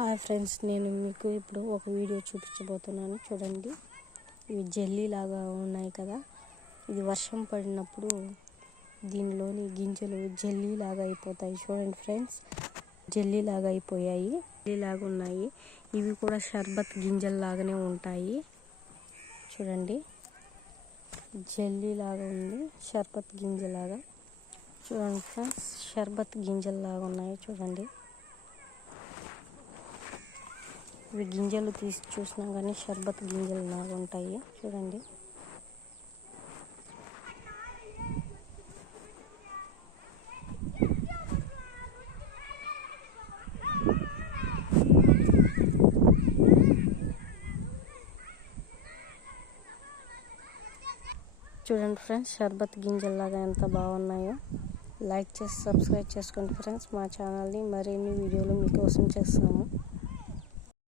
Hi friends, నేను మీకు ఇప్పుడు ఒక వీడియో చూపించబోతున్నాను. చూడండి, ఇవి జెల్లీ లాగా ఉన్నాయి కదా. ఇది వర్షం పడినప్పుడు దీనిలోని గింజలు జెల్లీ లాగా అయిపోతాయి. చూడండి ఫ్రెండ్స్, జెల్లీ లాగా అయిపోయాయి, జెల్లీ లాగా ఉన్నాయి. ఇవి కూడా షర్బత్ గింజల లాగానే ఉంటాయి. చూడండి, జెల్లీ లాగా ఉంది, షర్బత్ గింజలాగా. చూడండి ఫ్రెండ్స్, షర్బత్ గింజల్లాగా ఉన్నాయి. చూడండి, ఇవి గింజలు తీసి చూసినా కానీ షర్బత్ గింజలు లాగా ఉంటాయి. చూడండి, చూడండి ఫ్రెండ్స్, షర్బత్ గింజల్లాగా ఎంత బాగున్నాయో. లైక్ చేసి సబ్స్క్రైబ్ చేసుకోండి ఫ్రెండ్స్. మా ఛానల్ని మరిన్ని వీడియోలు మీకోసం చేస్తాము.